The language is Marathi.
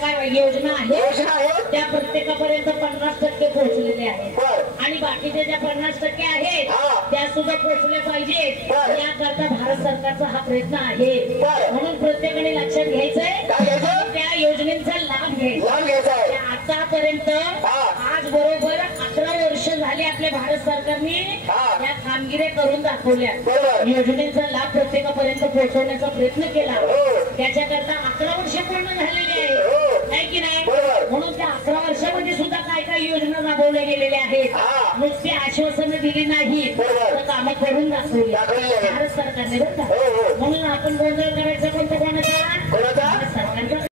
काय योजना आहेत त्या प्रत्येकापर्यंत 50% पोहोचलेल्या आहेत आणि बाकीच्या ज्या 50% आहेत त्या सुद्धा पोहोचल्या पाहिजेत याकरता भारत सरकारचा हा प्रयत्न आहे. म्हणून प्रत्येकाने लक्षात घ्यायचंय त्या योजनेचा लाभ घ्यायचा. आतापर्यंत आज बरोबर 11 वर्ष झाले आपल्या भारत सरकारने या कामगिरी करून दाखवल्या. योजनेचा लाभ प्रत्येकापर्यंत पोहोचवण्याचा प्रयत्न केला. त्याच्याकरता 11 वर्ष पूर्ण झालेली आहे की नाही. म्हणून त्या 11 वर्षामध्ये सुद्धा काय काय योजना राबवल्या गेलेल्या आहेत. नुसती आश्वासनं दिली नाही तर कामं करून दाखवली भारत सरकारने बरं का. म्हणून आपण गोंधळ करायचा कोणतं